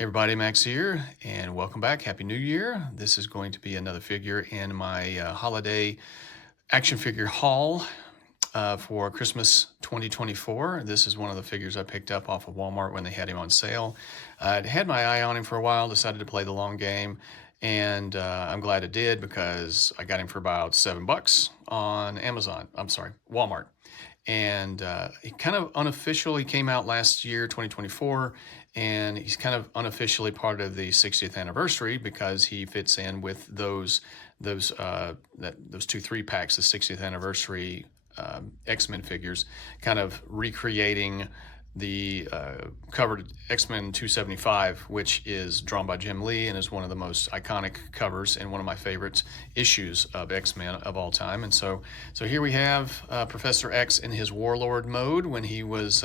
Everybody, Max here, and welcome back. Happy New Year. This is going to be another figure in my holiday action figure haul for Christmas 2024. This is one of the figures I picked up off of Walmart when they had him on sale. I'd had my eye on him for a while, decided to play the long game, and I'm glad I did because I got him for about $7 on Amazon. I'm sorry, Walmart. And he kind of unofficially came out last year, 2024, and he's kind of unofficially part of the 60th anniversary because he fits in with those 2 3-packs, the 60th anniversary X-Men figures, kind of recreating the covered X-Men 275, which is drawn by Jim Lee and is one of the most iconic covers and one of my favorite issues of X-Men of all time. And so here we have Professor X in his warlord mode when he was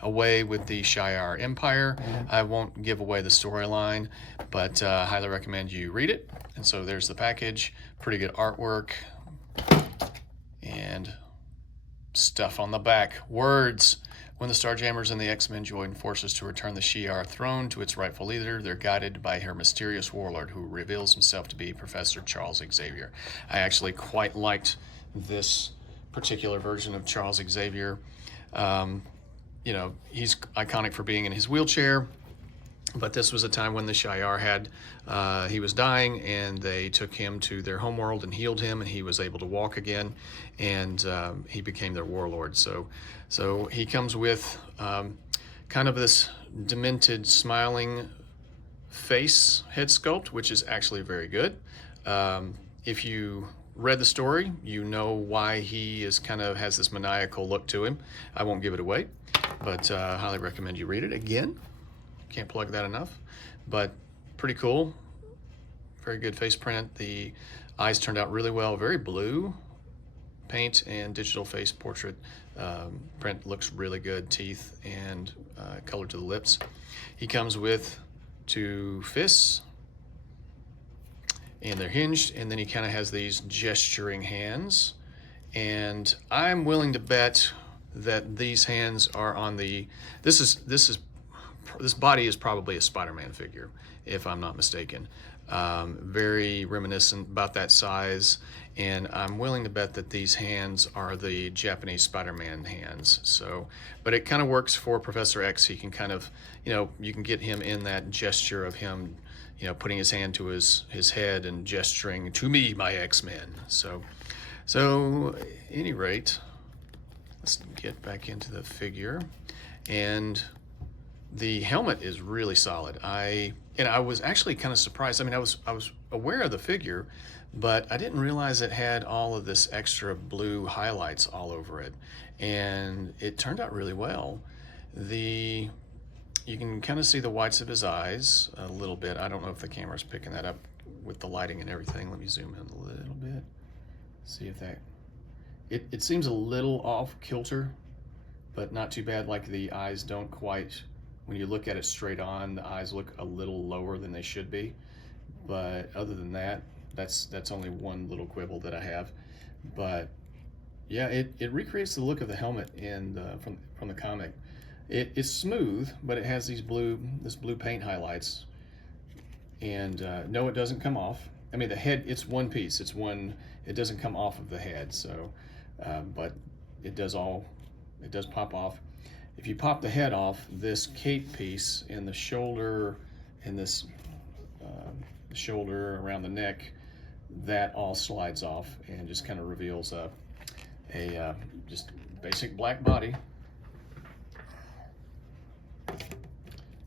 away with the Shi'ar Empire. I won't give away the storyline, but highly recommend you read it. And so there's the package, pretty good artwork, and stuff on the back. Words. When the Starjammers and the X-Men join forces to return the Shi'ar throne to its rightful leader, they're guided by her mysterious warlord who reveals himself to be Professor Charles Xavier. I actually quite liked this particular version of Charles Xavier. He's iconic for being in his wheelchair, but this was a time when the Shi'ar he was dying, and they took him to their homeworld and healed him, and he was able to walk again, and he became their warlord. So he comes with kind of this demented, smiling face head sculpt, which is actually very good. If you read the story, you know why he is has this maniacal look to him. I won't give it away, but highly recommend you read it. Again, can't plug that enough, but pretty cool. Very good face print. The eyes turned out really well. Very blue paint and digital face portrait print looks really good. Teeth and color to the lips. He comes with 2 fists, and they're hinged, and then he kind of has these gesturing hands, and I'm willing to bet that these hands are on the this body is probably a Spider-Man figure, if I'm not mistaken. Very reminiscent about that size, and I'm willing to bet that these hands are the Japanese Spider-Man hands. So, but it kind of works for Professor X. He can kind of, you can get him in that gesture of him, putting his hand to his head and gesturing to me, my X-Men. So at any rate, let's get back into the figure. And the helmet is really solid. I was actually kind of surprised. I mean, I was aware of the figure, but I didn't realize it had all of this extra blue highlights all over it, and it turned out really well. You can kind of see the whites of his eyes a little bit. I don't know if the camera's picking that up with the lighting and everything. Let me zoom in a little bit. See if that. It seems a little off kilter, but not too bad. Like the eyes don't quite. When you look at it straight on, the eyes look a little lower than they should be. But other than that, that's only one little quibble that I have. But yeah, it recreates the look of the helmet from the comic. It's smooth, but it has this blue paint highlights. And no, it doesn't come off. I mean, the head, it's one piece. It doesn't come off of the head. So, but it does pop off. If you pop the head off, this cape piece in the shoulder and this shoulder around the neck, that all slides off and just kind of reveals a just basic black body.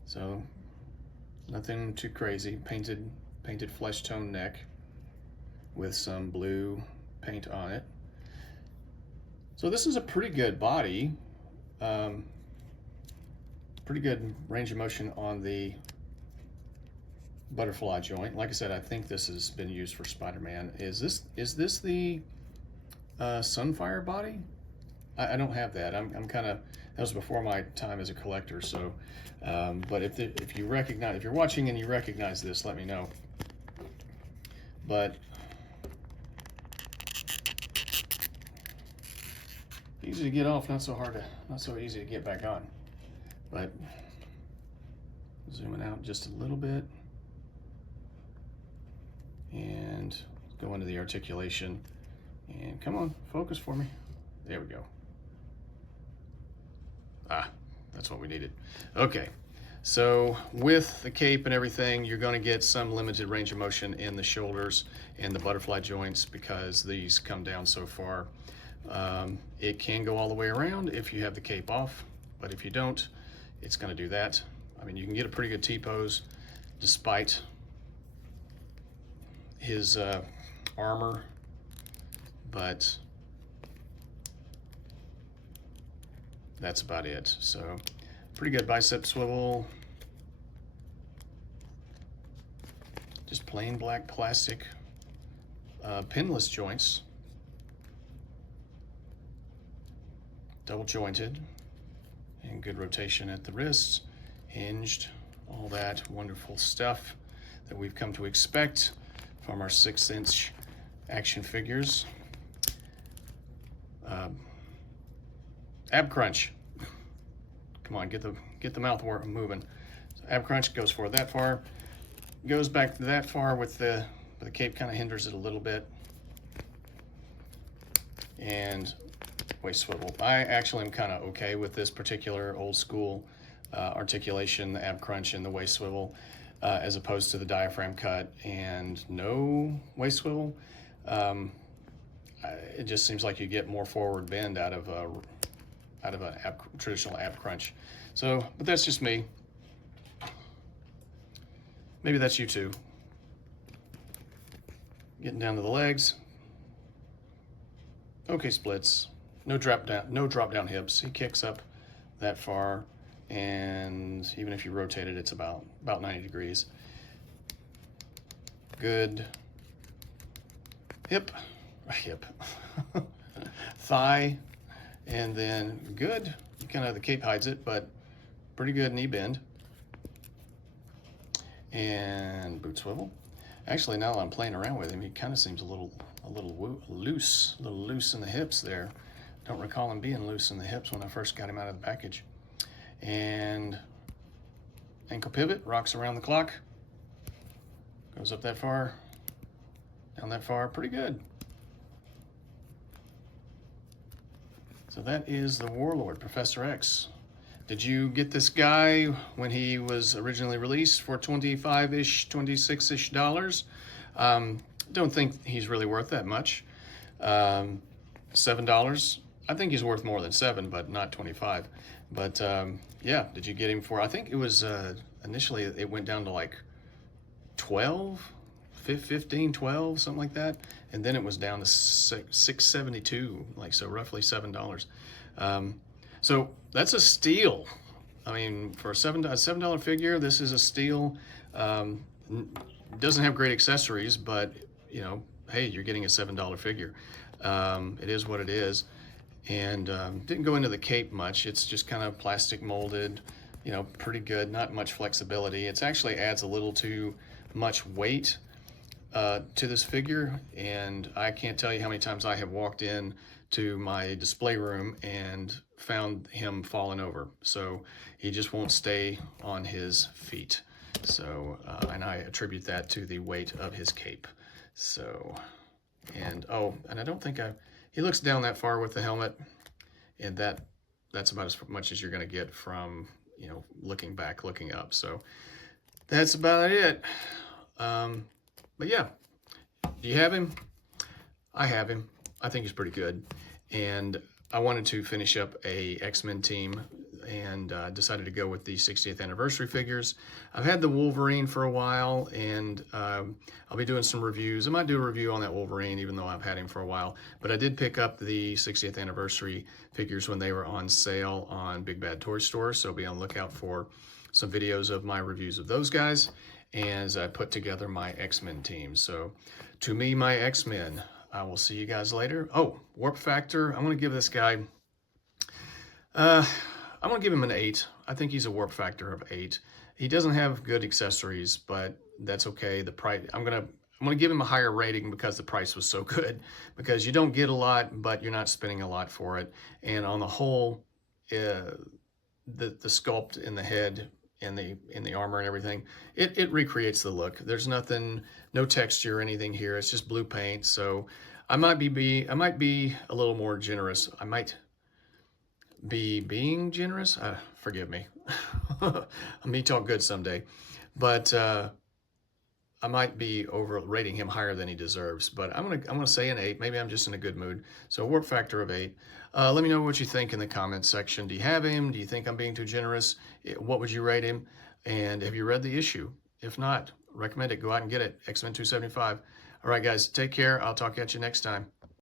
So nothing too crazy. Painted flesh tone neck with some blue paint on it. So this is a pretty good body. Pretty good range of motion on the butterfly joint. Like I said, I think this has been used for Spider-Man. Is this the Sunfire body? I don't have that. I'm kind of, that was before my time as a collector. So, but if you're watching and you recognize this, let me know. But easy to get off, not so easy to get back on. But Zooming out just a little bit. And go into the articulation. And come on, focus for me. There we go. Ah, that's what we needed. Okay, so with the cape and everything, you're going to get some limited range of motion in the shoulders and the butterfly joints because these come down so far. It can go all the way around if you have the cape off, but if you don't, it's going to do that. I mean, you can get a pretty good T-pose despite his armor, but that's about it. So pretty good bicep swivel. Just plain black plastic pinless joints, double jointed, and good rotation at the wrists, hinged, all that wonderful stuff that we've come to expect from our 6-inch action figures. Ab crunch. Come on, get the mouth moving. So ab crunch goes forward that far, goes back that far with the cape kind of hinders it a little bit. And waist swivel. I actually am kind of okay with this particular old school articulation, the ab crunch and the waist swivel, as opposed to the diaphragm cut and no waist swivel. It just seems like you get more forward bend out of a traditional ab crunch. So, but that's just me. Maybe that's you too. Getting down to the legs. Okay, splits. No drop down hips. He kicks up that far, and even if you rotate it, it's about 90 degrees. Good. Hip, thigh, and then good. Kind of the cape hides it, but pretty good knee bend. And boot swivel. Actually, now that I'm playing around with him, he kind of seems a little loose in the hips there. Don't recall him being loose in the hips when I first got him out of the package. And ankle pivot, rocks around the clock. Goes up that far, down that far, pretty good. So that is the Warlord, Professor X. Did you get this guy when he was originally released for $25-ish, $26-ish dollars? Don't think he's really worth that much. $7. I think he's worth more than $7, but not $25. But yeah, did you get him for? I think it was initially it went down to like 12, 15, 12, something like that, and then it was down to $6.72, like so, roughly $7. So that's a steal. I mean, for a $7 figure, this is a steal. Doesn't have great accessories, but you know, hey, you're getting a $7 figure. It is what it is. And didn't go into the cape much. It's just kind of plastic molded, you know, pretty good, not much flexibility. It actually adds a little too much weight to this figure, and I can't tell you how many times I have walked in to my display room and found him falling over. So he just won't stay on his feet. So, and I attribute that to the weight of his cape. So, and oh, and I don't think he looks down that far with the helmet, and that's about as much as you're going to get from, you know, looking back, looking up. So that's about it. But yeah, do you have him? I have him. I think he's pretty good. And I wanted to finish up a X-Men team and decided to go with the 60th anniversary figures. I've had the Wolverine for a while, and I'll be doing some reviews. I might do a review on that Wolverine, even though I've had him for a while. But I did pick up the 60th anniversary figures when they were on sale on Big Bad Toy Store, so be on the lookout for some videos of my reviews of those guys as I put together my X-Men team. So to me, my X-Men. I will see you guys later. Oh, warp factor. I'm going to give this guy, I'm going to give him an 8. I think he's a warp factor of 8. He doesn't have good accessories, but that's okay. The price, I'm going to give him a higher rating because the price was so good, because you don't get a lot, but you're not spending a lot for it. And on the whole, the sculpt in the head in the armor and everything. It recreates the look. There's nothing, no texture or anything here. It's just blue paint. So I might be a little more generous. I might be being generous. Forgive me. Me talk good someday, but I might be overrating him higher than he deserves. But I'm gonna say an 8. Maybe I'm just in a good mood. So a warp factor of 8. Let me know what you think in the comments section. Do you have him? Do you think I'm being too generous? What would you rate him? And have you read the issue? If not, recommend it. Go out and get it. X-Men 275. All right, guys, take care. I'll talk at you next time.